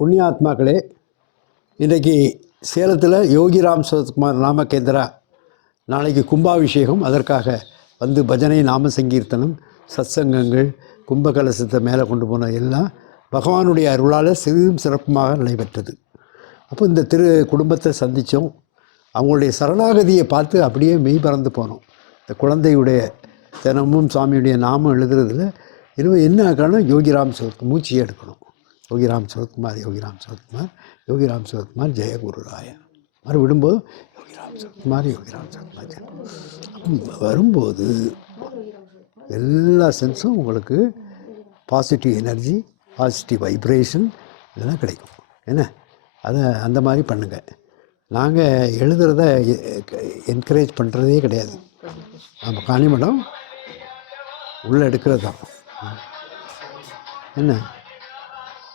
புண்ணியாத்மாக்களே இன்றைக்கி சேலத்தில் யோகிராம் சரத்குமார் நாமகேந்திரா நாளைக்கு கும்பாபிஷேகம். அதற்காக வந்து பஜனை நாம சங்கீர்த்தனம் சத்சங்கங்கள் கும்பகலசத்தை மேலே கொண்டு போன எல்லாம் பகவானுடைய அருளால் சிறிதும் சிறப்புமாக நடைபெற்றது. அப்போ இந்த திரு குடும்பத்தை சந்தித்தோம் அவங்களுடைய சரணாகதியை பார்த்து அப்படியே மெய் பறந்து போனோம். இந்த குழந்தையுடைய தினமும் சுவாமியுடைய நாமம் எழுதுறதுல இனிமேல் என்ன ஆகணும் யோகிராம் சரத் மூச்சியை எடுக்கணும். யோகிராம் சரத்குமார் யோகிராம் சரத்குமார் யோகிராம் சரத்குமார் ஜெயகுருராய மாதிரி விடும்போது யோகிராம் சரத்குமார் யோகிராம் சரத்குமார் ஜெய வரும்போது எல்லா சென்ஸும் உங்களுக்கு பாசிட்டிவ் எனர்ஜி பாசிட்டிவ் வைப்ரேஷன் இதெல்லாம் கிடைக்கும். என்ன? அதை அந்த மாதிரி பண்ணுங்கள் நாங்கள் எழுதுகிறத என்கரேஜ் பண்ணுறதே கிடையாது. நம்ம காணிமடம் உள்ளே எடுக்கிறது தான் என்ன?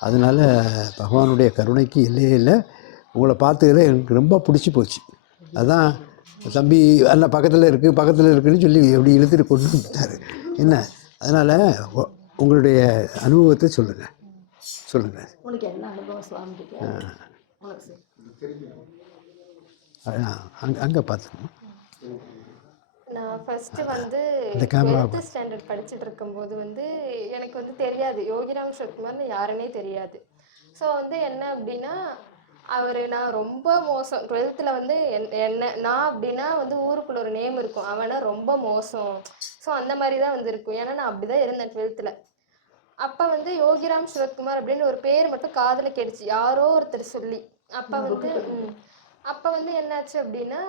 அதனால் பகவானுடைய கருணைக்கு இல்லையே இல்லை. உங்களை பார்த்ததுல எனக்கு ரொம்ப பிடிச்சி போச்சு. அதான் தம்பி அல்ல பக்கத்தில் இருக்குது பக்கத்தில் இருக்குன்னு சொல்லி எப்படி இழுத்துட்டு கொண்டு வந்துட்டார். என்ன? அதனால் உங்களுடைய அனுபவத்தை சொல்லுங்கள் சொல்லுங்கள் அங்கே பார்த்துக்கணும். நான் ஃபர்ஸ்ட் வந்து இந்த camera டுவெல்த் ஸ்டாண்டர்ட் படிச்சுட்டு இருக்கும்போது வந்து எனக்கு வந்து தெரியாது. யோகிராம் சரத்குமார்னு யாருன்னே தெரியாது. ஸோ வந்து என்ன அப்படின்னா அவர் நான் ரொம்ப மோசம். டுவெல்த்தில் வந்து என்- என்ன நான் அப்படின்னா வந்து ஊருக்குள்ள ஒரு நேம் இருக்கும். அவனா ரொம்ப மோசம். ஸோ அந்த மாதிரி தான் வந்து இருக்கும். ஏன்னா நான் அப்படி தான் இருந்தேன் டுவெல்த்தில் அப்போ வந்து யோகிராம் சிவகுமார் அப்படின்னு ஒரு பேர் மட்டும் காதில் கேட்டுச்சு. யாரோ ஒருத்தர் சொல்லி. அப்போ வந்து ம், அப்போ வந்து என்னாச்சு அப்படின்னா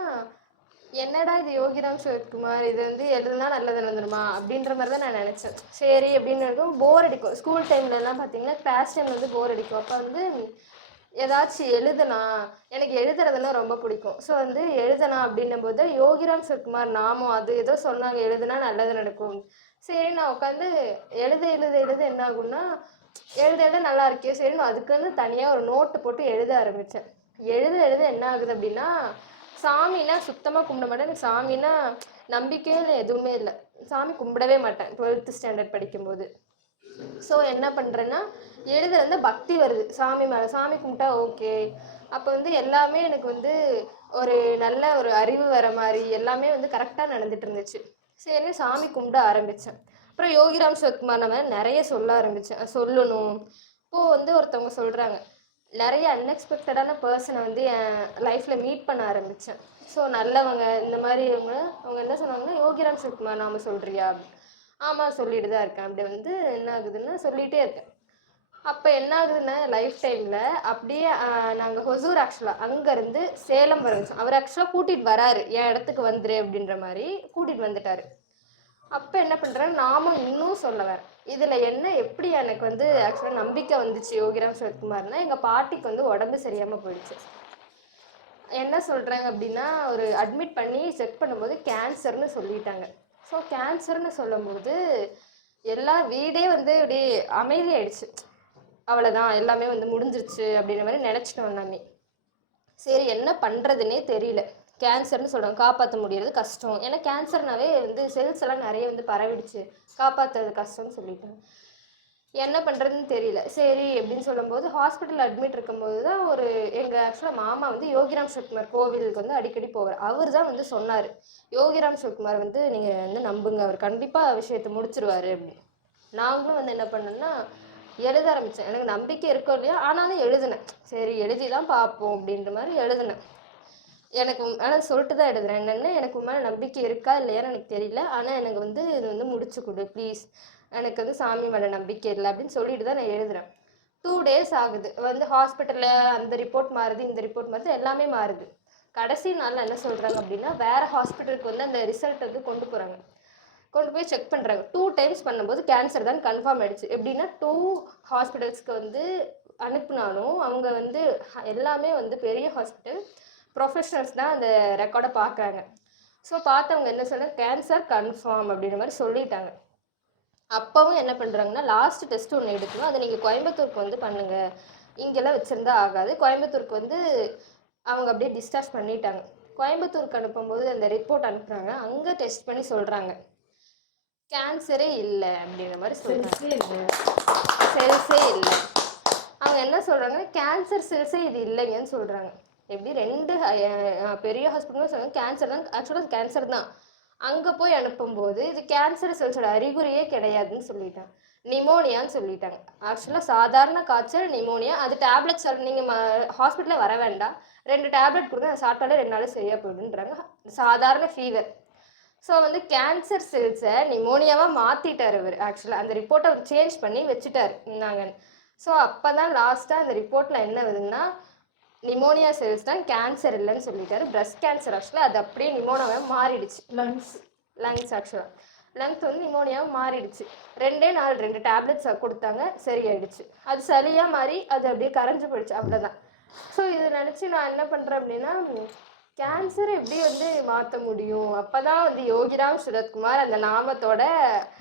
என்னடா இது யோகிராம் சிவகுமார் இது வந்து எழுதுனா நல்லது நடந்துருமா அப்படின்ற மாதிரி தான் நான் நினச்சேன். சரி அப்படின்னு இருக்கும் போர் அடிக்கும் ஸ்கூல் டைம்லலாம் பார்த்தீங்கன்னா கிளாஸ் டைம் வந்து போர் அடிக்கும். அப்போ வந்து ஏதாச்சும் எழுதனா எனக்கு எழுதுறதுன்னா ரொம்ப பிடிக்கும். ஸோ வந்து எழுதனா அப்படின்னும் போது யோகிராம் சிவகுமார் நாமம் அது ஏதோ சொன்னாங்க எழுதுனா நல்லது நடக்கும். சரி நான் உட்காந்து எழுத எழுத எழுத என்ன ஆகும்னா எழுத எழுத நல்லா இருக்கே. சரி நான் அதுக்கு வந்து தனியாக ஒரு நோட்டு போட்டு எழுத ஆரம்பித்தேன் எழுத எழுத என்ன ஆகுது அப்படின்னா சாமின்னா சுத்தமாக கும்பிட மாட்டேன். எனக்கு சாமின்னா நம்பிக்கையே இல்லை எதுவுமே இல்லை. சாமி கும்பிடவே மாட்டேன் டுவெல்த்து ஸ்டாண்டர்ட் படிக்கும்போது. ஸோ என்ன பண்ணுறேன்னா எழுத வந்து பக்தி வருது. சாமி மேலே. சாமி கும்பிட்டா ஓகே அப்போ வந்து எல்லாமே எனக்கு வந்து ஒரு நல்ல ஒரு அறிவு வர மாதிரி எல்லாமே வந்து கரெக்டாக நடந்துட்டு இருந்துச்சு. சரி சாமி கும்பிட ஆரம்பித்தேன் அப்புறம் யோகிராம் சிவகுமார் நம்ம நிறைய சொல்ல ஆரம்பித்தேன் சொல்லணும். இப்போது வந்து ஒருத்தவங்க சொல்கிறாங்க நிறைய அன்எக்ஸ்பெக்டடான பர்சனை வந்து என் லைஃப்பில் மீட் பண்ண ஆரம்பித்தேன் ஸோ நல்லவங்க இந்த மாதிரி இவங்க அவங்க என்ன சொன்னாங்கன்னா யோகிராம் சுக்குமார் நாம சொல்கிறியா ஆமாம் சொல்லிட்டு தான் இருக்கேன். அப்படி வந்து என்ன ஆகுதுன்னு சொல்லிகிட்டே இருக்கேன். அப்போ என்ன ஆகுதுன்னா லைஃப் டைமில் அப்படியே நாங்கள் ஹொசூர் ஆக்சுவலாக அங்கேருந்து சேலம் வர அவர் ஆக்சுவலாக கூட்டிகிட்டு வராரு. என் இடத்துக்கு வந்துரு அப்படின்ற மாதிரி கூட்டிகிட்டு வந்துட்டாரு. அப்போ என்ன பண்ணுறேன் நாமும் இன்னும் சொல்ல வரேன். இதில் என்ன எப்படி எனக்கு வந்து ஆக்சுவலாக நம்பிக்கை வந்துச்சு யோகிராம் சிவகுமார்னா எங்கள் பாட்டிக்கு வந்து உடம்பு சரியாமல் போயிடுச்சு. என்ன சொல்கிறாங்க அப்படின்னா ஒரு அட்மிட் பண்ணி செக் பண்ணும்போது கேன்சர்னு சொல்லிட்டாங்க. ஸோ கேன்சர்னு சொல்லும்போது எல்லா வீடே வந்து அப்படியே அமைதியாயிடுச்சு. அவ்வளோதான் எல்லாமே வந்து முடிஞ்சிருச்சு அப்படின்ற மாதிரி நினச்சிட்டோம் எல்லாமே. சரி என்ன பண்ணுறதுனே தெரியல. கேன்சர்னு சொல்கிறாங்க காப்பாற்ற முடியறது கஷ்டம். ஏன்னா கேன்சர்னாவே வந்து செல்ஸ் எல்லாம் நிறைய வந்து பரவிடுச்சு. காப்பாற்றுறது கஷ்டம்னு சொல்லிட்டாங்க. என்ன பண்ணுறதுன்னு தெரியல. சரி அப்படின்னு சொல்லும்போது ஹாஸ்பிட்டல் அட்மிட் இருக்கும்போது தான் ஒரு எங்கள் ஆக்சுவலாக மாமா வந்து யோகிராம் சுக்குமார் கோவிலுக்கு வந்து அடிக்கடி போவார். அவர் தான் வந்து சொன்னார். யோகிராம் சுக்குமார் வந்து நீங்கள் வந்து நம்புங்க. அவர் கண்டிப்பாக விஷயத்தை முடிச்சிருவார் அப்படின்னு. நாங்களும் வந்து என்ன பண்ணோம்னா எழுத ஆரம்பித்தேன் எனக்கு நம்பிக்கை இருக்கோ இல்லையா ஆனாலும் எழுதினேன். சரி எழுதி தான் பார்ப்போம் அப்படின்ற மாதிரி எழுதினேன். எனக்கு ஆனால் சொல்லிட்டு தான் எழுதுகிறேன் என்னென்னு எனக்கு உன் மேலே நம்பிக்கை இருக்கா இல்லையான்னு எனக்கு தெரியல. ஆனால் எனக்கு வந்து இது வந்து முடிச்சு கொடு ப்ளீஸ் எனக்கு வந்து சாமி மேலே நம்பிக்கை இல்லை அப்படின்னு சொல்லிட்டு தான் நான் எழுதுகிறேன் டூ டேஸ் ஆகுது. வந்து ஹாஸ்பிட்டலில் அந்த ரிப்போர்ட் மாறுது இந்த ரிப்போர்ட் மாறுது எல்லாமே மாறுது. கடைசி நாளில் என்ன சொல்கிறாங்க அப்படின்னா வேறு ஹாஸ்பிட்டலுக்கு வந்து அந்த ரிசல்ட் வந்து கொண்டு போகிறாங்க கொண்டு போய் செக் பண்ணுறாங்க டூ டைம்ஸ் பண்ணும்போது கேன்சர் தான் கன்ஃபார்ம் ஆயிடுச்சு. எப்படின்னா டூ ஹாஸ்பிட்டல்ஸ்க்கு வந்து அனுப்புனாலும் அவங்க வந்து எல்லாமே வந்து பெரிய ஹாஸ்பிட்டல் ப்ரொஃபஷனல்ஸ் தான் அந்த ரெக்கார்டை பார்க்குறாங்க. ஸோ பார்த்தவங்க என்ன சொன்னாங்க? கேன்சர் கன்ஃபார்ம் அப்படின்ற மாதிரி சொல்லிட்டாங்க. அப்போவும் என்ன பண்ணுறாங்கன்னா லாஸ்ட் டெஸ்ட் ஒன்று எடுக்கணும். அதை நீங்கள் கோயம்புத்தூருக்கு வந்து பண்ணுங்கள் இங்கெல்லாம் வச்சுருந்தா ஆகாது. கோயம்புத்தூருக்கு வந்து அவங்க அப்படியே டிஸ்சார்ஜ் பண்ணிட்டாங்க. கோயம்புத்தூருக்கு அனுப்பும்போது அந்த ரிப்போர்ட் அனுப்புகிறாங்க அங்கே டெஸ்ட் பண்ணி சொல்கிறாங்க கேன்சரே இல்லை அப்படின்ற மாதிரி சொல்கிறாங்க செல்ஸே இல்லை. அவங்க என்ன சொல்றாங்க கேன்சர் செல்ஸே இது இல்லைங்கன்னு சொல்றாங்க. எப்படி ரெண்டு பெரிய ஹாஸ்பிட்டலும் சொல்றாங்க கேன்சர் தான் ஆக்சுவலாக கேன்சர் தான். அங்கே போய் அனுப்பும்போது இது கேன்சர் செல்ஸோட அறிகுறியே கிடையாதுன்னு சொல்லிட்டாங்க. நிமோனியான்னு சொல்லிட்டாங்க. ஆக்சுவலாக சாதாரண காய்ச்சல் நிமோனியா அது டேப்லெட் டேப்லெட்ஸ் நீங்கள் ஹாஸ்பிட்டலில் வர வேண்டாம். ரெண்டு டேப்லெட் கொடுங்க அதை சாப்பிட்டாலே ரெண்டு நாள் சரியாக போயிடுன்றாங்க சாதாரண ஃபீவர் ஸோ வந்து கேன்சர் செல்ஸை நிமோனியாவாக மாற்றிட்டார் இவர் ஆக்சுவலாக அந்த ரிப்போர்ட்டை அவர் சேஞ்ச் பண்ணி வச்சுட்டார் நாங்கள் ஸோ அப்போ தான் லாஸ்ட்டாக அந்த ரிப்போர்ட்டில் என்ன வருதுன்னா நிமோனியா செல்ஸ் தான் கேன்சர் இல்லைன்னு சொல்லிட்டாரு. பிரஸ்ட் கேன்சர் ஆக்சுவலாக அது அப்படியே நிமோனியாவாக மாறிடுச்சு. லங்ஸ் லங்ஸ் ஆக்சுவலாக லங்ஸ் வந்து நிமோனியாவாக மாறிடுச்சு. ரெண்டே நாள் ரெண்டு டேப்லெட்ஸ் கொடுத்தாங்க. சரியாயிடுச்சு. அது சரியாக மாறி அது அப்படியே கரைஞ்சு போயிடுச்சு. அவ்வளோதான் ஸோ இதை நினச்சி நான் என்ன பண்ணுறேன் அப்படின்னா கேன்சர் எப்படி வந்து மாற்ற முடியும்? அப்போ தான் வந்து யோகிராம் சுரத்குமார் அந்த நாமத்தோட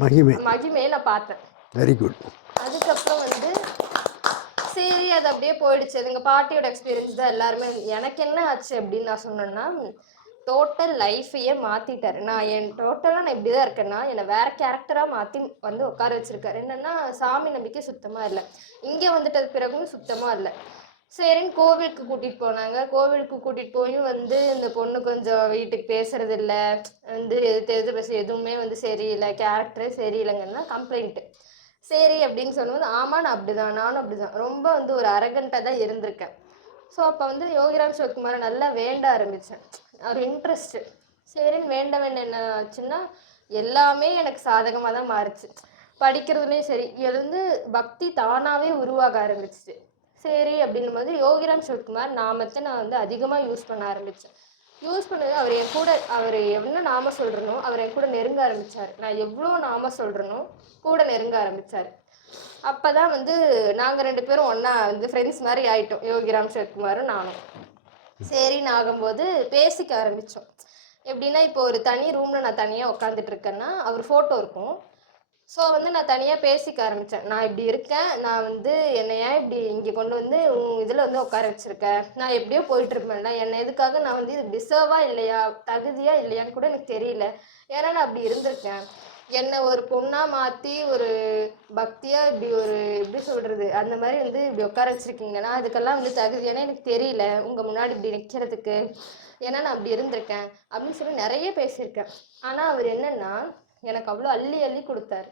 மகிமை. மகிமையை நான் பார்த்தேன். வெரி குட் அதுக்கப்புறம் வந்து சரி அது அப்படியே போயிடுச்சு. அது எங்கள் பாட்டியோட எக்ஸ்பீரியன்ஸ் தான் எல்லாருமே. எனக்கு என்ன ஆச்சு அப்படின்னு நான் சொன்னேன்னா டோட்டல் லைஃபையே மாற்றிட்டாரு நான் என் டோட்டலாக நான் இப்படி தான் இருக்கேன்னா என்னை வேற கேரக்டராக மாற்றி வந்து உட்கார வச்சிருக்காரு. என்னன்னா சாமி நம்பிக்கை சுத்தமாக இல்லை. இங்கே வந்துட்டது பிறகும் சுத்தமாக இல்லை. சரின்னு கோவிலுக்கு கூட்டிகிட்டு போனாங்க. கோவிலுக்கு கூட்டிகிட்டு போயும் வந்து இந்த பொண்ணு கொஞ்சம் வீட்டுக்கு பேசுறது இல்லை. வந்து எது எது பேச எதுவுமே வந்து சரியில்லை. கேரக்டரே சரியில்லைங்கன்னா கம்ப்ளைண்ட்டு சரி அப்படின்னு சொல்லும்போது ஆமாம் நான் அப்படிதான் நானும் அப்படிதான். ரொம்ப வந்து ஒரு அரகண்ட்டாக தான் இருந்திருக்கேன். ஸோ அப்போ வந்து யோகிராம் சிவகுமாரை நல்லா வேண்ட ஆரம்பித்தேன் ஒரு இன்ட்ரெஸ்ட்டு சரின்னு வேண்ட வேண்ட என்ன ஆச்சுன்னா எல்லாமே எனக்கு சாதகமாக தான் மாறுச்சு. படிக்கிறதுலேயும் சரி இது வந்து பக்தி தானாகவே உருவாக ஆரம்பிச்சிச்சு. சரி அப்படின்னும் போது யோகிராம் சிவகுமார் நாமத்தை நான் வந்து அதிகமாக யூஸ் பண்ண ஆரம்பித்தேன் யூஸ் பண்ணது அவர் என் கூட அவர் என்ன நாம சொல்கிறனோ அவர் என் கூட நெருங்க ஆரம்பித்தார் நான் எவ்வளோ நாம சொல்கிறனோ கூட நெருங்க ஆரம்பித்தார் அப்போ தான் வந்து நாங்கள் ரெண்டு பேரும் ஒன்றா வந்து ஃப்ரெண்ட்ஸ் மாதிரி ஆயிட்டோம். யோகிராம் சிவகுமாரும் நானும். சரின்னு ஆகும்போது பேசிக்க ஆரம்பித்தோம் எப்படின்னா இப்போ ஒரு தனி ரூமில் நான் தனியாக உட்காந்துட்டு இருக்கேன்னா அவர் ஃபோட்டோ இருக்கும். ஸோ வந்து நான் தனியாக பேசிக்க ஆரம்பித்தேன் நான் இப்படி இருக்கேன். நான் வந்து என்னை ஏன் இப்படி இங்கே கொண்டு வந்து உன் இதில் வந்து உட்கார வச்சுருக்கேன் நான் எப்படியோ போயிட்டுருப்பேன்ல என்னை எதுக்காக நான் வந்து இது டிசர்வாக இல்லையா? தகுதியாக இல்லையான்னு கூட எனக்கு தெரியல. ஏன்னா நான் அப்படி இருந்திருக்கேன். என்னை ஒரு பொண்ணாக மாற்றி ஒரு பக்தியாக இப்படி ஒரு எப்படி சொல்கிறது அந்த மாதிரி வந்து இப்படி உட்கார வச்சுருக்கீங்கன்னா அதுக்கெல்லாம் வந்து தகுதியான எனக்கு தெரியல. உங்கள் முன்னாடி இப்படி நிற்கிறதுக்கு ஏன்னா நான் அப்படி இருந்திருக்கேன். அப்படின்னு சொல்லி நிறைய பேசியிருக்கேன். ஆனால் அவர் என்னென்னா எனக்கு அவ்வளோ அள்ளி அள்ளி கொடுத்தாரு.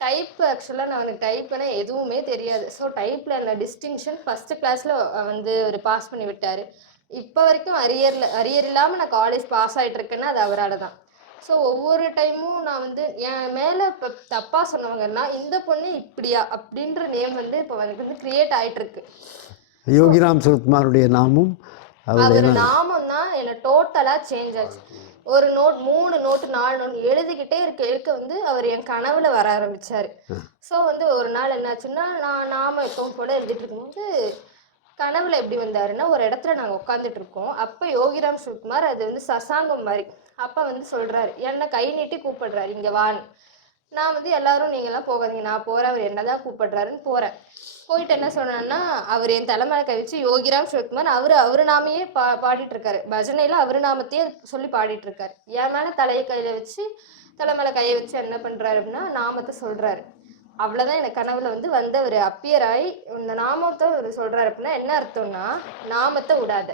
டைப் ஆக்சுவலாக நான் எனக்கு டைப்னா எதுவுமே தெரியாது. ஸோ டைப்பில் என்ன டிஸ்டிங்ஷன் ஃபஸ்ட்டு கிளாஸில் வந்து ஒரு பாஸ் பண்ணி விட்டார். இப்போ வரைக்கும் அரியரில் அரியர் இல்லாமல் நான் காலேஜ் பாஸ் ஆகிட்டு இருக்கேன்னா அது அவரால் தான். ஸோ ஒவ்வொரு டைமும் நான் வந்து என் மேலே இப்போ தப்பாக சொன்னவங்கன்னா இந்த பொண்ணு இப்படியா? அப்படின்ற நேம் வந்து இப்போ எனக்கு வந்து க்ரியேட் ஆகிட்டு இருக்கு யோகிராம் சுரத்குமாருடைய நாமும் அவர் அவர் நாமம் தான் என்னை டோட்டலாக சேஞ்ச் ஆச்சு. ஒரு நோட் மூணு நோட்டு நாலு நோட் எழுதிக்கிட்டே இருக்க இருக்க வந்து அவர் என் கனவுல வர ஆரம்பிச்சாரு. ஸோ வந்து ஒரு நாள் என்னாச்சுன்னா நான் நாம எப்பவும் போல எழுதிட்டு இருக்கும்போது கனவுல எப்படி வந்தாருன்னா ஒரு இடத்துல நாங்கள் உட்காந்துட்டு இருக்கோம். அப்போ யோகிராம் சிவகுமார் அது வந்து சசாங்கம் மாதிரி அப்போ வந்து சொல்றாரு என்னை கை நீட்டி கூப்பிடுறாரு இங்கே வான்னு. நான் வந்து எல்லாரும் நீங்கள்லாம் போகாதீங்க. நான் போகிறேன் அவர் என்ன தான் கூப்பிடுறாருன்னு போகிறேன் போயிட்டு என்ன சொன்னேன்னா அவர் என் தலைமையில கை வச்சு யோகிராம் சிவகுமார் அவர் அவர் நாமையே பா பாடிட்டு இருக்காரு பஜனையில் அவர் நாமத்தையே சொல்லி பாடிட்டு இருக்காரு என் மேலே தலையை கையில் வச்சு தலைமையில கையை வச்சு என்ன பண்ணுறாரு அப்படின்னா நாமத்தை சொல்கிறாரு அவ்வளோதான் எனக்கு கனவுல வந்து வந்து அவர் அப்பியர் ஆகி இந்த நாமத்தை அவர் சொல்கிறாரு அப்படின்னா என்ன அர்த்தம்னா நாமத்தை விடாத.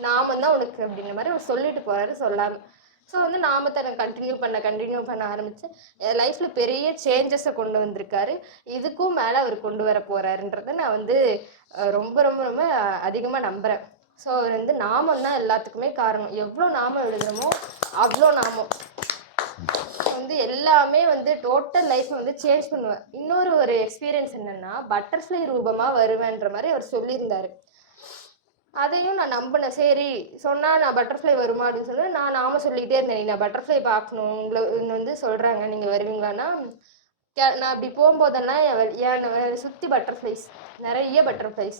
நாமந்தான் உனக்கு அப்படின்ற மாதிரி அவர் சொல்லிட்டு போகிறாரு சொல்லாமல் ஸோ வந்து நாம தன்னை கண்டினியூ பண்ண கண்டினியூ பண்ண ஆரம்பித்து என் லைஃப்பில் பெரிய சேஞ்சஸை கொண்டு வந்திருக்காரு. இதுக்கும் மேலே அவர் கொண்டு வர போறாருன்றதை நான் வந்து ரொம்ப ரொம்ப ரொம்ப அதிகமாக நம்புகிறேன் ஸோ அவர் வந்து நாமம் தான் எல்லாத்துக்குமே காரணம். எவ்வளோ நாமம் எழுதுறோமோ அவ்வளோ நாமம். வந்து எல்லாமே வந்து டோட்டல் லைஃப்பை வந்து சேஞ்ச் பண்ணுவேன். இன்னொரு ஒரு எக்ஸ்பீரியன்ஸ் என்னன்னா பட்டர்ஃப்ளை ரூபமாக வருவேன்ற மாதிரி அவர் சொல்லியிருந்தாரு. அதையும் நான் நம்பினேன். சரி சொன்னால் நான் பட்டர்ஃப்ளை வருமா அப்படின்னு சொல்லி நான் நாம சொல்லிகிட்டே இருந்தேன். நான் பட்டர்ஃப்ளை பார்க்கணும். உங்களை வந்து சொல்கிறாங்க நீங்கள் வருவீங்களான்னா கே- நான் அப்படி போகும்போதெல்லாம் என் என் சுற்றி பட்டர்ஃப்ளைஸ் நிறைய பட்டர்ஃப்ளைஸ்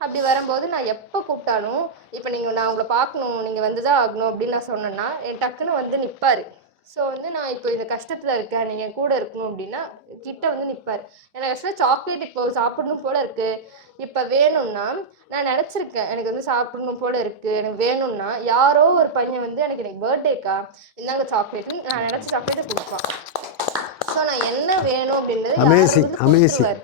அப்படி வரும்போது நான் எப்போ கூப்பிட்டாலும் இப்போ நீங்கள் நான் உங்களை பார்க்கணும். நீங்கள் வந்து தான் ஆகணும் அப்படின்னு நான் சொன்னேன்னா என் டக்குன்னு வந்து நிற்பார் ஸோ வந்து நான் இப்போ இந்த கஷ்டத்தில் இருக்கேன். நீங்கள் கூட இருக்கணும் அப்படின்னா கிட்ட வந்து நிற்பார் எனக்கு ஆக்சுவலாக சாக்லேட் இப்போ சாப்பிடணும் போல இருக்குது இப்போ வேணும்னா நான் நினச்சிருக்கேன். எனக்கு வந்து சாப்பிடணும் போல இருக்குது எனக்கு வேணும்னா யாரோ ஒரு பையன் வந்து எனக்கு எனக்கு பர்த்டேக்கா இந்தாங்க சாக்லேட்னு நான் நினச்ச சாக்லேட்டை கொடுப்பான். ஸோ நான் என்ன வேணும் அப்படின்றது amazing. கொடுத்துருவாரு.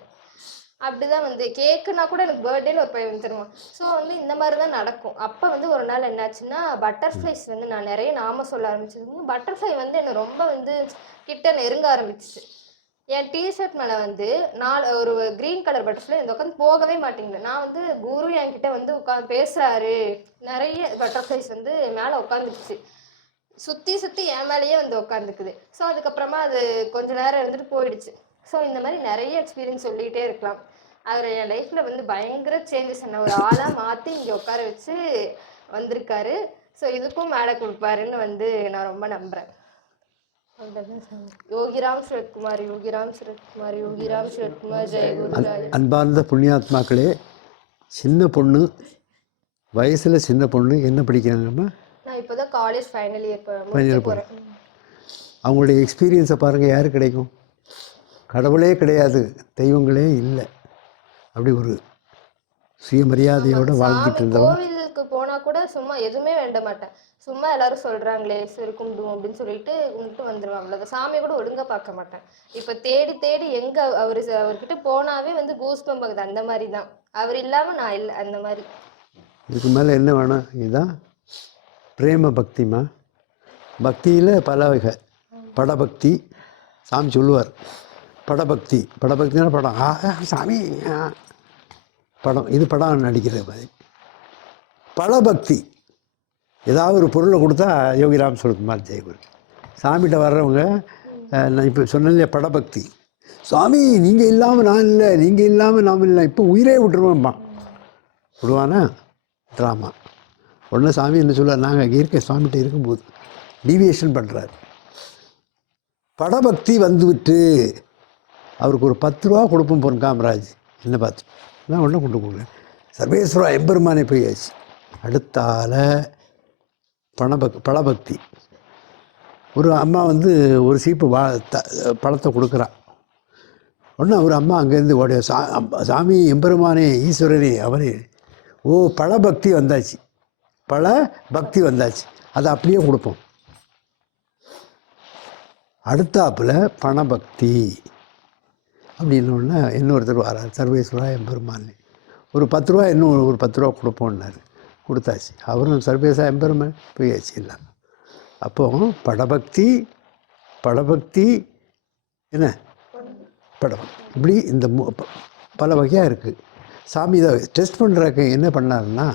அப்படிதான் வந்து கேக்குனா கூட எனக்கு பர்த்டேன்னு ஒரு பையன் வந்து ஸோ வந்து இந்த மாதிரி தான் நடக்கும். அப்போ வந்து ஒரு நாள் என்னாச்சுன்னா பட்டர்ஃப்ளைஸ் வந்து நான் நிறைய நாம சொல்ல ஆரம்பிச்சது பட்டர்ஃப்ளை வந்து என்னை ரொம்ப வந்து கிட்ட நெருங்க ஆரம்பிச்சிச்சு. என் டிஷர்ட் மேலே வந்து நாலு ஒரு க்ரீன் கலர் பட்டர்ஃப்ளை இந்த உட்காந்து போகவே மாட்டேங்குது. நான் வந்து குரு என்கிட்ட வந்து உட்காந்து பேசுகிறாரு நிறைய பட்டர்ஃப்ளைஸ் வந்து மேலே உட்காந்துருச்சு சுற்றி சுற்றி என் மேலேயே வந்து உட்காந்துக்குது ஸோ அதுக்கப்புறமா அது கொஞ்ச நேரம் இருந்துட்டு போயிடுச்சு. ஸோ இந்த மாதிரி நிறைய எக்ஸ்பீரியன்ஸ் சொல்லிகிட்டே இருக்கலாம். அவர் என் லைஃப்பில் வந்து பயங்கர சேஞ்சஸ் என்ன ஒரு ஆளாக மாற்றி இங்கே உட்கார வச்சு வந்திருக்காரு. ஸோ இதுக்கும் மேலே கொடுப்பாருன்னு வந்து நான் ரொம்ப நம்புகிறேன் யோகிராம் சுரத்குமார் யோகிராம் சுரத்குமார் யோகிராம் சுரத்குமார் ஜெய குருராய் அன்பார்ந்த புண்ணியாத்மாக்களே சின்ன பொண்ணு வயசில் சின்ன பொண்ணு என்ன படிக்கிறாங்கம்மா நான் இப்போ தான் காலேஜ் ஃபைனல் இயர் year போகிறேன் அவங்களுடைய எக்ஸ்பீரியன்ஸை பாருங்கள் யார் கிடைக்கும்? கடவுளே கிடையாது தெய்வங்களே இல்லை. அப்படி ஒரு சுயமரியாதையோடு வாழ்ந்துட்டு இருந்தவன் கோவிலுக்கு போனா கூட சும்மா எதுவுமே வேண்ட மாட்டேன். சும்மா எல்லாரும் சொல்றாங்களே சரி கும்பிடுவோம் அப்படின்னு சொல்லிட்டு கும்பிட்டு அவ்வளோதான் சாமியை கூட ஒழுங்கா பார்க்க மாட்டேன். இப்போ தேடி தேடி எங்க அவரு அவர்கிட்ட போனாவே வந்து கூஸ் பம்பாகுது அந்த மாதிரி தான் அவர் இல்லாம நான் இல்லை அந்த மாதிரி. இதுக்கு மேலே என்ன வேணும்? இதுதான் பிரேம பக்திமா? பக்தியில் பல வகை. படபக்தி சாமி சொல்லுவார். படபக்தி. படபக்தினா படம். ஆ சாமி. படம். இது படம் நடிக்கிற மாதிரி. படபக்தி. ஏதாவது ஒரு பொருளை கொடுத்தா யோகிராம் சுரத்குமார் ஜெயகுரு. சாமிகிட்ட வர்றவங்க நான் இப்போ சொன்னேன் படபக்தி. சாமி நீங்கள் இல்லாமல் நான் இல்லை. நீங்கள் இல்லாமல் நாம் இல்லை. இப்போ உயிரே விட்டுருவோம்மா விடுவானா? ட்ராமா. உடனே சாமி என்ன சொல்லுவார் நாங்கள் அங்கே இருக்க சுவாமிகிட்ட இருக்கும்போது. டீவியேஷன் பண்ணுறாரு படபக்தி வந்துவிட்டு அவருக்கு ஒரு பத்து ரூபா கொடுப்போம் பொன் காமராஜ். என்ன பார்த்து? நான் ஒன்றும் கொண்டு கொடுக்குறேன் சர்வேஸ்வரா எம்பெருமானே போயாச்சு. அடுத்தால பணபக் பழபக்தி ஒரு அம்மா வந்து ஒரு சீப்பு வா த பழத்தை கொடுக்குறா. ஒன்று அவர் அம்மா அங்கேருந்து ஓடிய சா சாமி எம்பெருமானே ஈஸ்வரனே அவரே. ஓ பழபக்தி வந்தாச்சு. பல பக்தி வந்தாச்சு. அதை அப்படியே கொடுப்போம். அடுத்தாப்புல பணபக்தி. அப்படின்னோடனே இன்னொருத்தர் வரார் சர்வேஸ்வரா எம்பெருமான் ஒரு பத்து ரூபா இன்னும் ஒரு பத்து ரூபா கொடுப்போன்னாரு. கொடுத்தாச்சு. அவரும் சர்வேசா எம்பெருமான் போயாச்சு எல்லாம் அப்போது படபக்தி படபக்தி என்ன? படம் இப்படி இந்த மு- பல வகையாக இருக்குது சாமி இதை டெஸ்ட் பண்ணுறக்கு என்ன பண்ணாருன்னா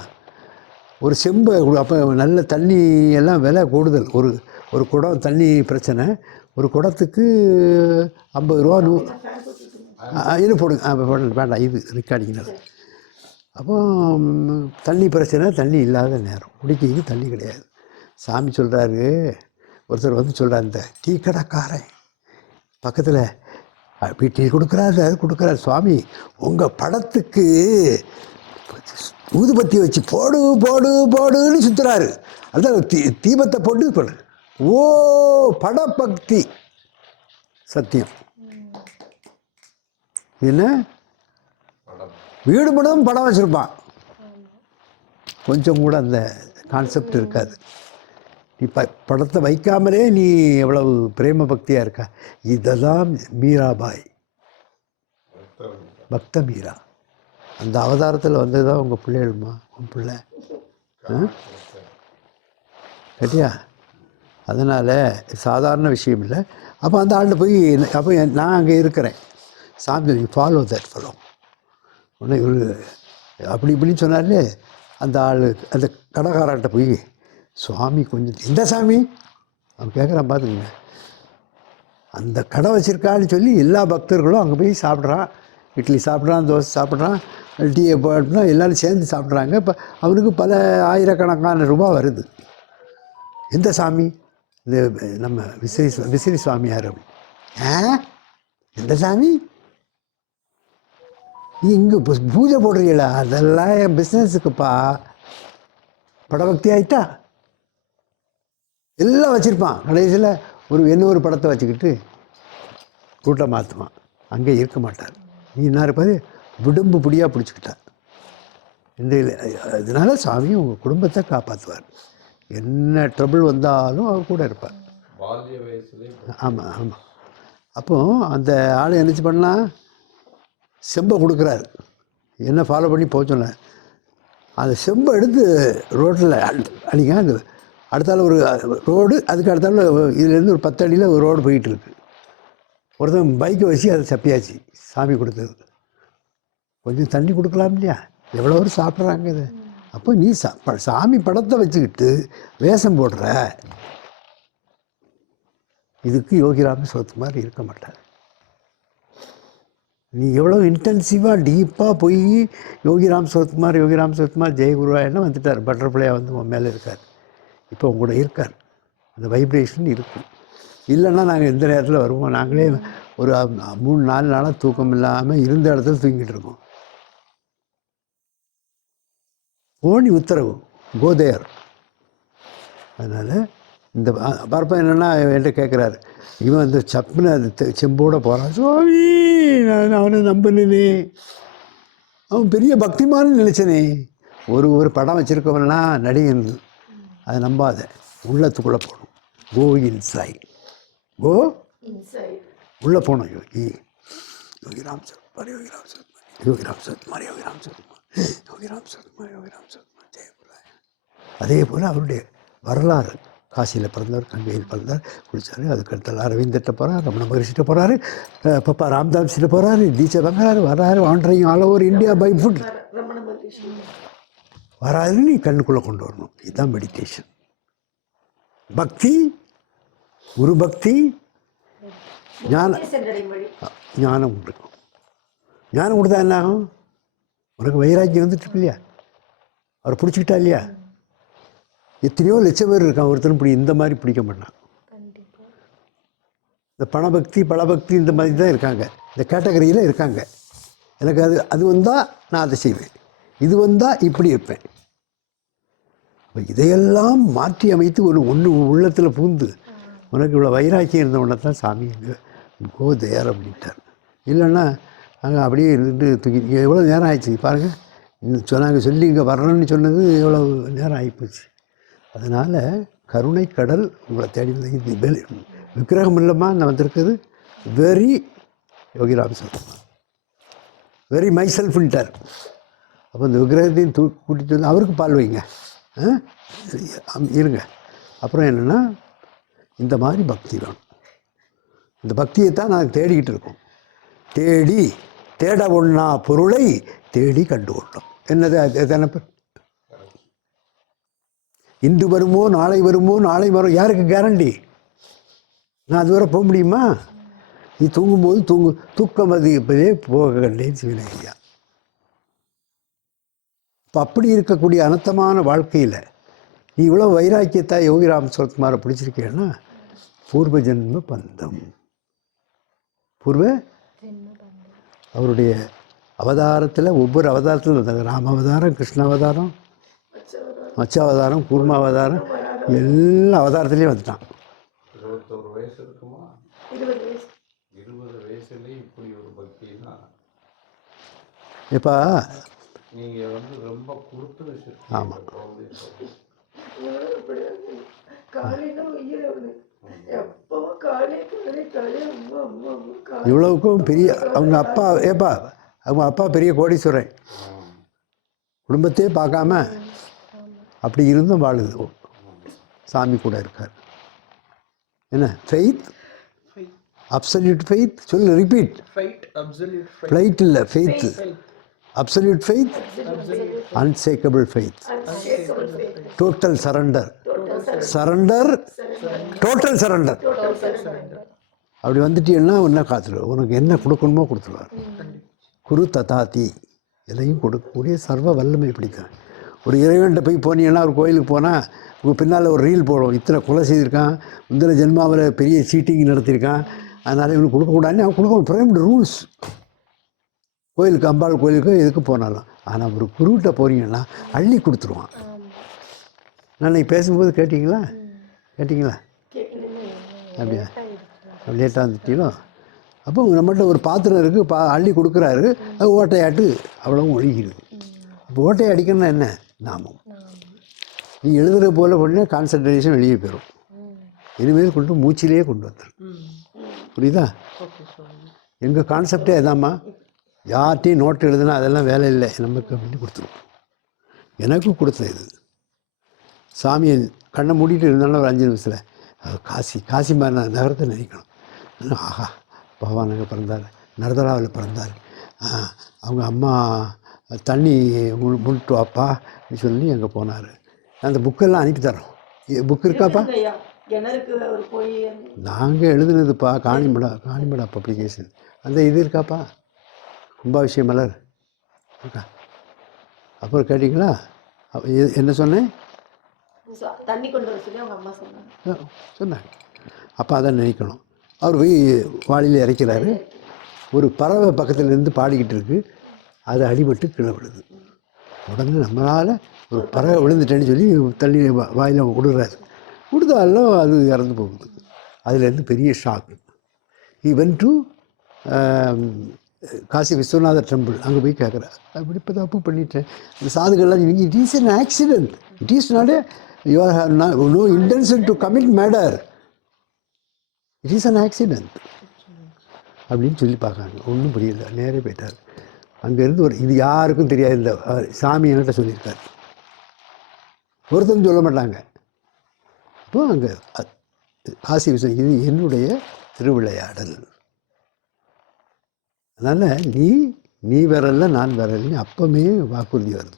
ஒரு செம்பை அப்போ நல்ல தண்ணி எல்லாம் விலை கூடுதல். ஒரு ஒரு குடம் தண்ணி பிரச்சனை. ஒரு குடத்துக்கு ஐம்பது ரூபா நூ இது போடுங்க. வேண்டாம், இது ரெக்கார்டிங்கில் அப்போ தண்ணி பிரச்சனை தண்ணி இல்லாத நேரம். குடிக்கிறது தண்ணி கிடையாது. சாமி சொல்கிறாரு ஒருத்தர் வந்து சொல்கிறார் இந்த டீ கடைக்காரன். பக்கத்தில் அப்படி டீ கொடுக்குறாரு அது கொடுக்குறாரு. சுவாமி உங்கள் படத்துக்கு ஊதுபத்தி வச்சு போடு போடு போடுன்னு சுற்றுறாரு அதுதான் தீ தீபத்தை போட்டு போடு ஓ படபக்தி. சத்தியம். என்ன? வீடு முழுவதும் படம் வச்சுருப்பான். கொஞ்சம் கூட அந்த கான்செப்ட் இருக்காது. நீ ப படத்தை வைக்காமலே நீ எவ்வளவு பிரேம பக்தியாக இருக்கா? இதை தான் மீராபாய். பக்த மீரா. அந்த அவதாரத்தில் வந்தது தான் உங்கள் பிள்ளைகளுமா? உன் பிள்ளை. ஆ? சரியா? அதனால் சாதாரண விஷயம் இல்லை. அப்போ அந்த ஆள்கிட்ட போய் அப்போ நான் அங்கே இருக்கிறேன். சாமி ஃபாலோ தட் ஃபாலோ உடனே இவர் அப்படி இப்படின்னு சொன்னார்லே அந்த ஆள் அந்த கடைக்காரர்கிட்ட போய் சுவாமி கொஞ்சம் எந்த சாமி? அவன் கேட்குறான் பார்த்துக்கங்க அந்த கடை வச்சுருக்கான்னு சொல்லி எல்லா பக்தர்களும் அங்கே போய் சாப்பிட்றான். இட்லி சாப்பிட்றான் தோசை சாப்பிட்றான் டீயை போட்டுனா எல்லோரும் சேர்ந்து சாப்பிட்றாங்க. இப்போ அவனுக்கு பல ஆயிரக்கணக்கான ரூபாய் வருது. எந்த சாமி? இந்த நம்ம விசிறி விசிறி சுவாமியார் அப்படி? ஆ? எந்த சாமி? நீ இங்கே பூஜை போடுறீங்களா? அதெல்லாம் என் பிஸ்னஸுக்குப்பா படபக்தி ஆயிட்டா எல்லாம் வச்சுருப்பான். கடைசியில் ஒரு இன்னொரு படத்தை வச்சுக்கிட்டு ரூட்டை மாற்றுவான் அங்கே இருக்க மாட்டார். நீ என்ன இருப்பாரு? விடும்பு பிடியாக பிடிச்சிக்கிட்டார் இந்த இதனால சாமி உங்கள் குடும்பத்தை காப்பாற்றுவார் என்ன ட்ரபிள் வந்தாலும் அவர் கூட இருப்பார். ஆமாம் ஆமாம் அப்போ அந்த ஆள் என்னச்சு பண்ணலாம்? செம்பை கொடுக்குறாரு. என்ன ஃபாலோ பண்ணி போக சொன்னேன் அந்த செம்பை எடுத்து ரோட்டில் அடிங்க அந்த அடுத்தால ஒரு ரோடு அதுக்கு அடுத்தால இதுலேருந்து ஒரு பத்து அடியில் ஒரு ரோடு போயிட்டு இருக்கு ஒருத்தன் பைக்கை வச்சு அதை சப்பியாச்சு சாமி கொடுத்தது. கொஞ்சம் தண்ணி கொடுக்கலாம் இல்லையா? எவ்வளோ பேர் சாப்பிட்றாங்க இது? அப்போ நீ சா ப- சாமி படத்தை வச்சுக்கிட்டு வேஷம் போடுற. இதுக்கு யோகிராம மாதிரி இருக்க மாட்டார். நீ எவ்வளோ இன்டென்சிவாக டீப்பாக போய் யோகிராம் சரத்குமார் யோகிராம் சரத்குமார் என்ன வந்துட்டார்? பட்டர்ஃப்ளையாக வந்து உன் மேலே இருக்கார். இப்போ உங்க கூட இருக்கார். அந்த வைப்ரேஷன் இருக்கும். இல்லைன்னா நாங்கள் எந்த நேரத்தில் வருவோம் நாங்களே ஒரு மூணு நாலு நாளாக தூக்கம் இல்லாமல் இருந்த இடத்துல தூங்கிட்டு இருக்கோம். ஓனி உத்தரவு கோதையர் அதனால் இந்த பரப்பன் என்னென்னா என்கிட்ட கேட்குறாரு இவன் அந்த சப்புன்னு அது செம்போட போகிறான் சுவாமி நான் அவனை நம்பினே அவன் பெரிய பக்திமான்னு நினச்சனே. ஒரு ஒரு படம் வச்சுருக்கவனா நடிகன். அதை நம்பாத. உள்ளத்துக்குள்ளே போகணும். கோ இன்சை கோ உள்ளே போகணும் யோகி. யோகி ராம்சகன் யோகிராம் யோகி யோகிராம் சத்குமார் யோகி ராம் யோகிராம் யோகி ராம் சத்குமார் ஜெயபுராய அதே போல் அவருடைய வரலாறு. காசியில் பிறந்தார் கங்கையில் பிறந்தார் குளிச்சார். அதுக்கடுத்தால் அரவிந்திட்ட போகிறார் ரமண மகரிஷிட்ட போகிறாரு பப்பா ராம்தாஸ்கிட்ட போகிறாரு தீட்சை வாங்குறாரு வர்றாரு wandering all over India by foot Ramana வராது நீ கண்ணுக்குள்ளே கொண்டு வரணும். இதுதான் மெடிடேஷன் பக்தி குரு பக்தி ஞான ஞானம் கொடுக்கும் ஞானம் கொடுத்தா என்ன ஆகும்? உனக்கு வைராக்கியம் வந்துட்டு இருக்கு இல்லையா? அவரை பிடிச்சிக்கிட்டா இல்லையா? எத்தனையோ லட்சம் பேர் இருக்கான் ஒருத்தரும் இப்படி இந்த மாதிரி பிடிக்க மாட்டான் இந்த பணபக்தி பலபக்தி இந்த மாதிரி தான் இருக்காங்க. இந்த கேட்டகரியில் இருக்காங்க. எனக்கு அது அது வந்தால் நான் அதை செய்வேன். இது வந்தால் இப்படி இருப்பேன். இதையெல்லாம் மாற்றி அமைத்து ஒரு ஒன்று உள்ளத்தில் பூந்து உனக்கு இவ்வளோ வைராக்கியம் இருந்தவனை தான் சாமி கோ தேர் அப்படின்ட்டார் இல்லைன்னா அங்கே அப்படியே இருந்து தூக்கி எவ்வளோ நேரம் ஆயிடுச்சு பாருங்கள் சொன்னாங்க சொல்லி இங்கே வரணும்னு சொன்னது எவ்வளோ நேரம் ஆகிப்போச்சு அதனால் கருணை கடல் உங்களை தேடி வந்து இது வெளி- விக்கிரகம் இல்லைம்மா நான் வந்திருக்குது. வெரி யோகிராம் சொல்லுமா வெரி மை செல்ஃப்ன்ட்டார் அப்போ இந்த விக்கிரகத்தையும் தூ கூட்டிகிட்டு வந்து அவருக்கு பால் வைங்க. ஆ? அம்- இருங்க. அப்புறம் என்னென்னா இந்த மாதிரி பக்தி வேணும். இந்த பக்தியை தான் நாங்கள் தேடிக்கிட்டு இருக்கோம். தேடி தேட ஒண்ணா பொருளை தேடி கண்டு கொண்டோம். என்னது அது எத்தனை பேர் இன்று வருமோ நாளை வருமோ நாளை வரும் யாருக்கு கேரண்டி நான் அதுவரை போக முடியுமா? நீ தூங்கும்போது தூங்கு தூக்கம் அதிகப்பதே போக கண்டேன் சிவனை இப்போ அப்படி இருக்கக்கூடிய அனர்த்தமான வாழ்க்கையில் நீ இவ்வளோ வைராக்கியத்தை யோகிராம் சரத்குமாரை பிடிச்சிருக்கேன்னா பூர்வ ஜென்ம பந்தம். பூர்வ அவருடைய அவதாரத்தில் ஒவ்வொரு அவதாரத்தில் இருந்தாங்க ராம அவதாரம் கிருஷ்ண அவதாரம் மச்ச அவதாரம் கூர்ம அவதாரம் எல்லா அவதாரத்துலேயும் வந்துட்டான். இருபத்தோரு வயசு இருக்குமா? இருபது வயசு. இருபது வயசுலேயே இப்படி ஒரு பக்தினா? இப்போ நீங்கள் வந்து ரொம்ப கொடுத்து வச்சுருக்கீங்க ஆமாம். இவ்வளவுக்கும் பெரிய அவங்க அப்பா ஏப்பா அவங்க அப்பா பெரிய கோடீஸ்வரன். குடும்பத்தையே பார்க்காம அப்படி இருந்தும் வாழுது. சாமி கூட இருக்கார். என்ன? ஃபெய்த் அப்சல்யூட் ஃபெய்த் சொல்லு ரிப்பீட். ஃப்ளைட் இல்லை faith absolute faith unshakable faith total surrender surrender total surrender total surrender. அப்படி வந்துட்டீங்கன்னா என்ன காத்துரு. உனக்கு என்ன கொடுக்கணுமோ கொடுத்துருவார். குரு ததாதி. எதையும் கொடுக்கக்கூடிய சர்வ வல்லமை பிடிக்கும் ஒரு இறைவன்கிட்ட போய் போனீங்கன்னா ஒரு கோயிலுக்கு போனால் உங்கள் பின்னால் ஒரு ரீல் போடும். இத்தனை கொலை செய்திருக்கான். முந்தின ஜென்மாவில் பெரிய சீட்டிங் நடத்தியிருக்கான். அதனால் இவனுக்கு கொடுக்கக்கூடாதுன்னு அவன் கொடுக்கணும். பிரேம்டு ரூல்ஸ் கோயிலுக்கு அம்பாள் கோயிலுக்கு எதுக்கு போனாலும். ஆனால் ஒரு குருகிட்ட போனீங்கன்னா அள்ளி கொடுத்துருவான். நான் இன்னைக்கு பேசும்போது கேட்டிங்களா? கேட்டிங்களா? அப்படியா? லேட்டாக வந்துட்டீங்களோ? அப்போ நம்மகிட்ட ஒரு பாத்திரம் இருக்குது பா அள்ளி கொடுக்குறாரு. அது ஓட்டையாட்டு. அவ்வளவும் ஒழுகிடுது அப்போ ஓட்டையை அடிக்கணும்னா என்ன? நாமம். நீ எழுதுகிற போல பண்ண கான்சன்ட்ரேஷன் வெளியே போயிடும் இனிமேல் கொண்டு மூச்சிலேயே கொண்டு வந்துடும் புரியுதா. எங்கள் கான்செப்டே இதாம்மா யார்கிட்டையும் நோட்டு எழுதுனா அதெல்லாம் வேலை இல்லை. நமக்கு அப்படின்னு கொடுத்துருவோம் எனக்கு கொடுத்தது இது. சாமியை கண்ணை மூடிட்டு இருந்தாலும் ஒரு அஞ்சு நிமிஷத்தில் காசி காசி மாதிரி நான் நகரத்தை நினைக்கணும். ஆஹா பகவான் அங்கே பிறந்தார். நர்தராவில் பிறந்தார். அவங்க அம்மா தண்ணி முன்ட்டு வாப்பா அப்படின்னு சொல்லி அங்கே போனார். அந்த புக்கெல்லாம் அனுப்பி தரோம். புக் இருக்காப்பா நாங்கள் எழுதுனதுப்பா காணிமடா காணிமடா பப்ளிகேஷன் அந்த இது இருக்காப்பா? கும்பாபிஷேக மலர். இருக்கா? அப்புறம் கேட்டிங்களா? என்ன சொன்னேன்? தண்ணி கொண்டு வர சொன்னாங்க. அப்போ அதை நினைக்கணும். அவர் போய் வாளியில் இறக்கிறாரு. ஒரு பறவை பக்கத்துல இருந்து பாடிக்கிட்டு இருக்கு. அது அடிபட்டு கீழே விழுது உடனே நம்மளால் ஒரு பறவை விழுந்துட்டேன்னு சொல்லி தள்ளி வாயில் விடுறாரு. விடுதாலும் அது இறந்து போகுது. அதுலேருந்து பெரிய shock even to Kashi Vishwanathar temple அங்கே போய் கேட்குறேன் அப்படி இப்போ தப்பு பண்ணிட்டேன். இந்த சாதுகள்லாம் இவங்க it is an accident it is not you are no intention to commit murder it is an accident அப்படின்னு சொல்லி பார்க்காங்க ஒன்றும் புரியல. நேரே போயிட்டார். அங்கேருந்து ஒரு இது யாருக்கும் தெரியாது இந்த சாமி என்கிட்ட சொல்லியிருக்காரு. ஒருத்தரும் சொல்ல மாட்டாங்க. அப்போ அங்கே காசி விஷயம் இது என்னுடைய திருவிளையாடல். அதனால் நீ நீ வரல நான் வரலன்னு அப்பமே வாக்குறுதி வருது.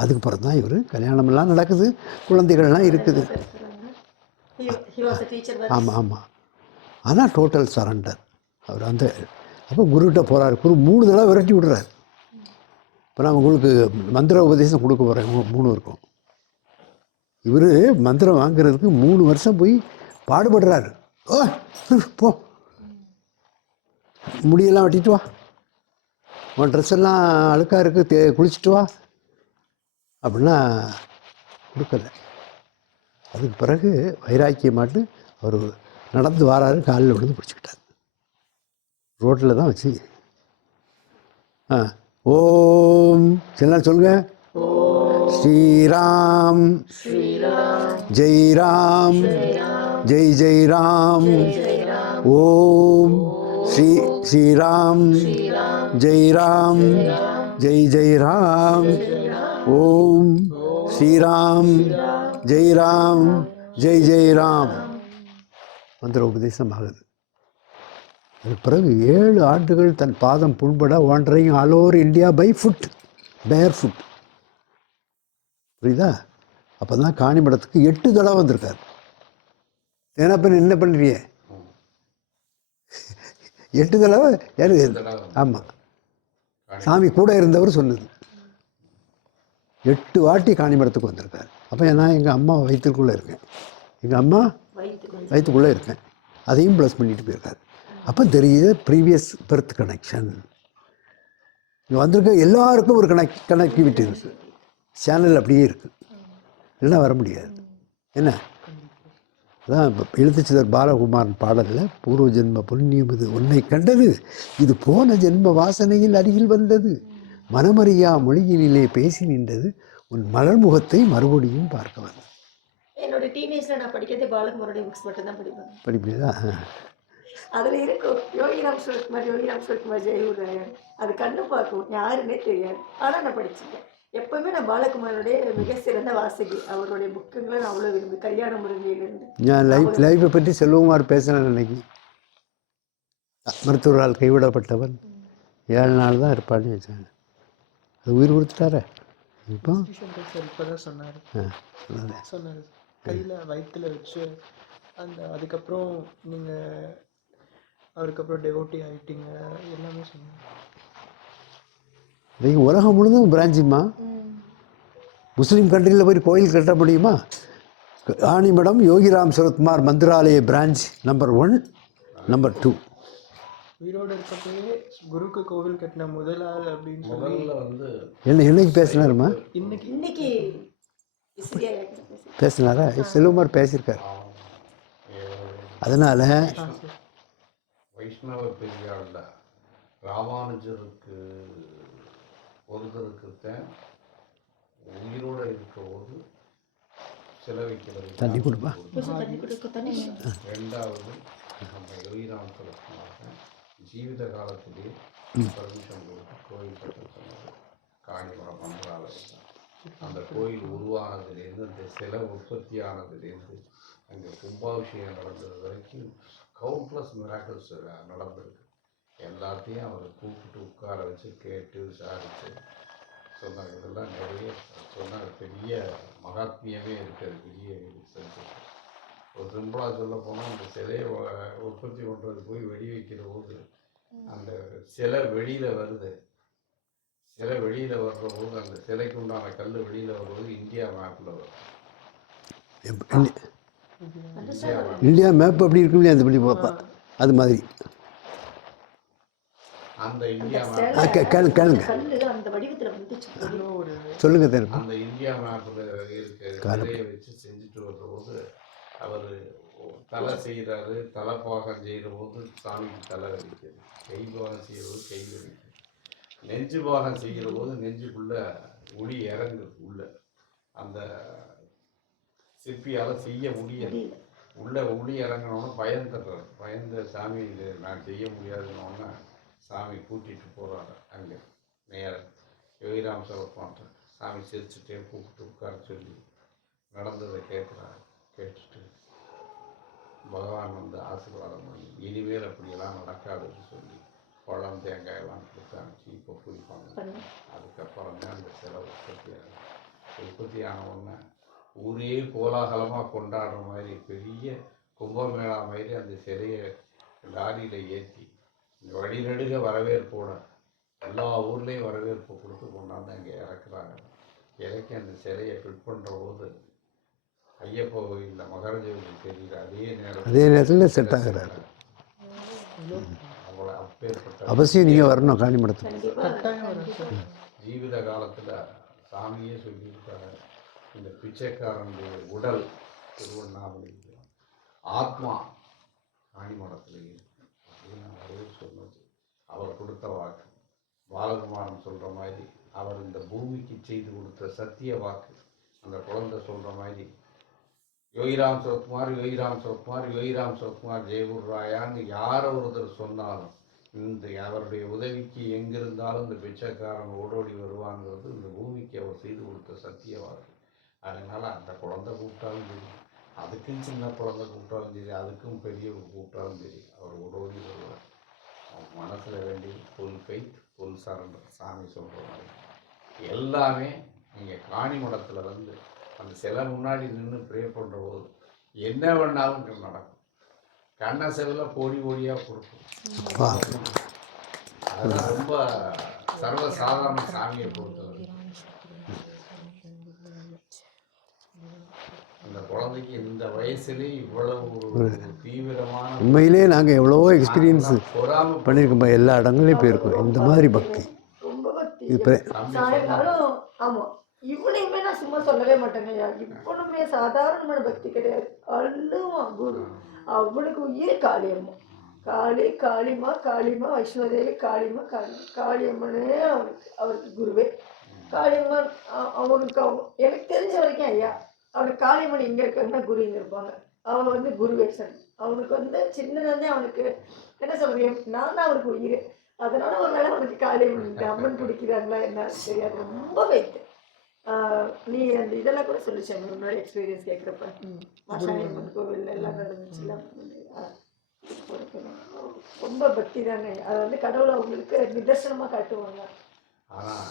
அதுக்கப்புறம் தான் இவர் கல்யாணமெல்லாம் நடக்குது குழந்தைகள்லாம் இருக்குது. ஆமாம் ஆமாம் ஆனால் டோட்டல் சரண்டர் அவர் அந்த அப்போ குருகிட்ட போகிறாரு குரு மூணு தடவை விரட்டி விடுறாரு. இப்போ நான் உங்களுக்கு மந்திர உபதேசம் கொடுக்க போகிறேன் மூணு இருக்கும். இவர் மந்திரம் வாங்குறதுக்கு மூணு வருஷம் போய் பாடுபடுறாரு. ஓ போ. முடியெல்லாம் வெட்டிட்டு வா. உன் ட்ரெஸ் எல்லாம் அழுக்காக இருக்குது தே குளிச்சுட்டு வா. அப்படின்னா கொடுக்கல. அதுக்கு பிறகு வைராக்கியமாட்டு அவர் நடந்து வாராரு. காலில் விழுந்து பிடிச்சிக்கிட்டார். ரோட்டில் தான் வச்சு. ஆ. ஓம். சின்ன சொல்லுங்க. ஸ்ரீராம். ஜெய்ராம் ஜெய் ஜெய்ராம் ஓம். ஸ்ரீ ஸ்ரீராம். ஜெய்ராம் ஜெய் ஜெய்ராம் ஓம். ஸ்ரீராம். ஜெய்ராம் ஜெய் ஜெய்ராம் மந்திர உபதேசம் ஆகுது. அதுக்கு பிறகு ஏழு ஆண்டுகள் தன் பாதம் புண்பட wandering all over India by foot bare foot புரியுதா? அப்போ தான் காணிமடத்துக்கு எட்டு தடவை வந்திருக்காரு. ஏன்னா இப்போ என்ன பண்ணுறிய எட்டு தடவை? யாரு? ஆமாம் சாமி கூட இருந்தவர் சொன்னது. எட்டு வாட்டி காணிமடத்துக்கு வந்திருக்காரு. அப்போ நான் எங்கள் அம்மா வயிற்றுக்குள்ளே இருக்கேன். எங்கள் அம்மா வயிற்றுக்கு வயிற்றுக்குள்ளே இருக்கேன். அதையும் ப்ளஸ் பண்ணிட்டு போயிருக்காரு. அப்போ தெரியுது ப்ரீவியஸ் பெர்த் கனெக்ஷன் இங்கே வந்திருக்க எல்லாருக்கும் ஒரு கனெக்ட் கனெக்டிவிட்டி இருக்குது சேனல் அப்படியே இருக்குது இல்லைன்னா வர முடியாது. என்ன? அதான் இப்போ எழுத்துச்சிதர் பாலகுமாரன் பாடலில் பூர்வ ஜென்ம புண்ணியம் இது உன்னை கண்டது. இது போன ஜென்ம வாசனையில் அருகில் வந்தது. மனமறியா மொழியினிலே பேசி நின்றது. உன் மலர் முகத்தை மறுபடியும் பார்க்க வந்தது என்னோட டீனேஜ்ல நான் படிக்கிறதே பாலகுமாரோட புக்ஸ் மட்டும் தான் படிப்பேன். படிப்பீங்களா அதுல இருக்கும் யோகிராம் சுரத்குமார் யோகிராம் சுரத்குமார் ஜெயகுராயன் அது கண்ணு பார்க்கும் யாருன்னே தெரியாது. ஆனா நான் படிச்சிருக்கேன். எப்பவுமே நான் பாலகுமாரோடைய மிக சிறந்த வாசகி. அவருடைய புக்குங்களை நான் அவ்வளோ விரும்பி கல்யாண முருங்கையிலிருந்து. நான் லைஃப் லைஃப்பை பற்றி செல்வகுமார் பேசினேன் அன்னைக்கு. மருத்துவரால் கைவிடப்பட்டவன். ஏழு நாள் தான் இருப்பான்னு வச்சாங்க அது உயிர் கொடுத்துட்டாரே. இப்போ? ஸ்ரீசங்கர் சார் இப்போ தான் சொன்னார். சொன்னாரே. கையில் வயித்துல வச்சு அந்த அதுக்கப்புறம் நீங்கள் அவருக்கு அப்புறம் டெவோட்டி ஆகிட்டீங்க எல்லாமே இன்னைக்கு உலகம் முழுதும் பிரான்ச்சுமா முஸ்லீம் கண்ட்ரியில் போய் கோயில் கட்ட முடியுமா? ஆணிமடம் Yogiram Suratkumar Mantralaya branch number one number two. உயிரோடு இருக்கப்பவே குருக்கு கோவில் கட்டின முதல் ஆள் அப்படின்னு சொல்லி வந்து என்ன என்னைக்கு பேசினாருமா இன்னைக்கு. இன்னைக்கு. பேசினாரா? செல்வகுமார் பேசியிருக்காரு. அதனால் வைஷ்ணவ பெரியாரில் ராமானுஜருக்கு ஒருத்தருக்குத்தான் உயிரோடு இருக்கும்போது சிலை வைக்கிறது தண்ணி கொடுப்பா? தண்ணி கொடுக்க தண்ணி? ரெண்டாவது நம்ம யோகிராம் சுரத்குமார் ஜீவித காலத்திலே பர்மிஷன் கொடுத்து கோயில் கட்ட சொன்னார். காணிமரம் மந்திராலயம் அந்த கோயில் உருவானதுலேருந்து அந்த சிலை உற்பத்தி ஆனதுலேருந்து அங்கே கும்பாபிஷேகம் நடந்தது வரைக்கும் கவுண்ட்லெஸ் மிராக்கிள்ஸ் நடந்திருக்கு. எல்லாத்தையும் அவர் கூப்பிட்டு உட்கார வச்சு கேட்டு விசாரித்து சொன்னாங்க இதெல்லாம் நிறைய சொன்னாங்க பெரிய மகாத்மியமே இருக்குது பெரிய செஞ்சு ஒரு சிம்பிளாக சொல்ல போனால் அந்த சிலையை உற்பத்தி பண்ணுறது போய் வெடி வைக்கிற போது அந்த சிலை வெளியில் வருது. சிலை வெளியில் வர்ற போது அந்த சிலைக்கு உண்டான கல் வெளியில் வரும்போது இந்தியா மேப்பில் வரும். இந்தியா மேப் அப்படி இருக்கும் இல்லையா? அது பண்ணி பார்ப்பா அது மாதிரி. அந்த இந்தியா அந்த மேப் சிலை, ஆ, கே- கேளுங்க, கேளுங்க. கல்லு அந்த வடிவத்துல வந்துச்சு இன்னும் ஒரு சொல்லுங்கள் தெரியும் அந்த இந்தியா மேப்பில் இருக்க. சிலையை வச்சு செஞ்சுட்டு வர்ற போது அவர் தலை செய்கிறாரு தலை பாகம் செய்கிற போது சாமிக்கு தலை வலிக்குது. கை பாகம் கை வலிக்குது. நெஞ்சு பாகம் செய்கிற போது நெஞ்சுக்குள்ள ஒளி இறங்குது உள்ள. அந்த சிற்பியால் செய்ய முடியல. உள்ள ஒளி இறங்கினோன்னு பயந்துடுறாரு பயந்த சாமி இது நான் செய்ய முடியாதுன்னொன்னே சாமி கூட்டிகிட்டு போகிறாரு அங்கே. நேர யோகிராம் சிவப்பான்ட்டு சாமி சிரிச்சுட்டே கூப்பிட்டு உட்கார சொல்லி நடந்ததை கேட்குறாரு கேட்டுட்டு பகவான் வந்து ஆசீர்வாதம் பண்ணி இனிமேல் அப்படியெல்லாம் நடக்காதுன்னு சொல்லி பழம் தேங்காயெல்லாம் கொடுத்து அனுப்பிச்சு இப்போ குடிப்பாங்க. பண்ணு. அதுக்கப்புறம் தான் அந்த சிலை உற்பத்தி ஆகுது. உற்பத்தி ஆன உடனே ஊரே கோலாகலமாக கொண்டாடுற மாதிரி பெரிய கும்பமேளா மாதிரி அந்த சிலையை லாரியில் ஏற்றி வழிநெடுக வரவேற்போட எல்லா ஊர்லேயும் வரவேற்பு கொடுத்து கொண்டாந்து அங்கே இறக்குறாங்க. இறக்கி அந்த சிலையை ஃபிட் பண்ணுற போது ஐயப்ப கோயிலில் மகர ஜோதி தெரியுற அதே நேரம் அதே நேரத்தில் செட் ஆகுறாரு. அவ்வளோ அப்பேற்பட்ட அவசியம் நீங்கள் வரணும் சார் ஜீவித காலத்தில் சாமியே சொல்லியிருக்காரு. இந்த பிச்சைக்காரனுடைய உடல் திருவண்ணாமலை ஆத்மா ஆணிமடத்தில் இருக்கு. அப்படின்னு அவரே சொன்னது. அவர் கொடுத்த வாக்கு. பாலகுமாரன் சொல்கிற மாதிரி அவர் இந்த பூமிக்கு செய்து கொடுத்த சத்திய வாக்கு. அந்த குழந்தை சொல்கிற மாதிரி யோகிராம் சிவகுமார் யோகிராம் சிவகுமார் யோகிராம் சிவகுமார் ஜெயகுர் ராயான்னு யாரை ஒருத்தர் சொன்னாலும் இந்த அவருடைய உதவிக்கு எங்கிருந்தாலும் இந்த பிச்சைக்காரன் ஓடோடி வருவாங்கிறது இந்த பூமிக்கு அவர் செய்து கொடுத்த சத்திய வாக்கு. அதனால் அந்த குழந்தை கூப்பிட்டாலும் சரி அதுக்கும் சின்ன குழந்தை கூப்பிட்டாலும் சரி அதுக்கும் பெரிய கூப்பிட்டாலும் சரி அவர் ஓடோடி வருவார். அவன் மனசில் வேண்டி ஃபுல் ஃபெய்த் ஃபுல் சரண்டர் சாமி சொல்கிற மாதிரி. எல்லாமே நீங்கள் காணிமடத்தில் வந்து அந்த சிலை முன்னாடி நின்று ப்ரே பண்ணுற போது என்ன வேணாலும் நடக்கும். கண்ண செல்லில் கோடி கோடியாக கொடுக்கும். அதெல்லாம் ரொம்ப சர்வ சாதாரண சாமியை பொறுத்தவரை அந்த குழந்தைக்கு இந்த வயசுலேயே இவ்வளவு தீவிரமான உண்மையிலே நாங்கள் எவ்வளவோ எக்ஸ்பீரியன்ஸு பண்ணியிருக்கோம். எல்லா இடங்களையும் போயிருக்கோம். இந்த மாதிரி பக்தி. ரொம்ப பக்தி இப்போ சாயங்காலம் ஆமா. இவனையுமே நான் சும்மா சொல்லவே மாட்டேங்க ஐயா. இவனுமே சாதாரணமான பக்தி கிடையாது. அள்ளுவான் குரு அவனுக்கு உயிர் காளியம்மா காளி காளிமா காளிமா வைஷ்ணோதேவி காளிமா காளி காளியம்மனே அவனுக்கு அவருக்கு குருவே. காளியம்மன் அவனுக்கு அவ- எனக்கு தெரிஞ்ச வரைக்கும் ஐயா அவனுக்கு காளியம்மன் இங்கே இருக்காங்கன்னா குரு இங்கே இருப்பாங்க. அவன் வந்து குருவேசன் அவனுக்கு வந்து சின்னதுலேருந்தே அவனுக்கு என்ன சொல்றது? நான் தான் அவனுக்கு உயிர். அதனால ஒரு வேளை அவனுக்கு காளியம்மன் இந்த அம்மன் பிடிக்கிறாங்களா என்ன தெரியாது. ரொம்ப வைத்து நீ அந்த இதெல்லாம் கூட சொல்லிச்சாங்க முன்னாடி எக்ஸ்பீரியன்ஸ் கேட்குறப்ப மாசாணியம்மன் கோவில் எல்லாம் நடந்துச்சுல. ரொம்ப பக்தி தாங்க அதை வந்து கடவுளை அவங்களுக்கு நிதர்சனமாக காட்டுவாங்க. ஆனால்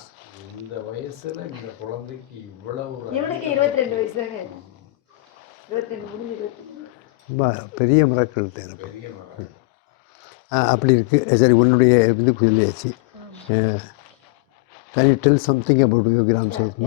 இந்த வயசுல இந்த குழந்தைக்கு இவ்வளவு இவனுக்கு இருபத்தி ரெண்டு வயசு. தாங்க இருபத்தி ரெண்டு முடிஞ்சு இருபத்தி பெரிய மிராக்கள் தேவை பெரிய மரம் ஆ அப்படி இருக்குது சரி உன்னுடைய இது சொல்லியாச்சு can you tell something about Yogiram சௌத்மா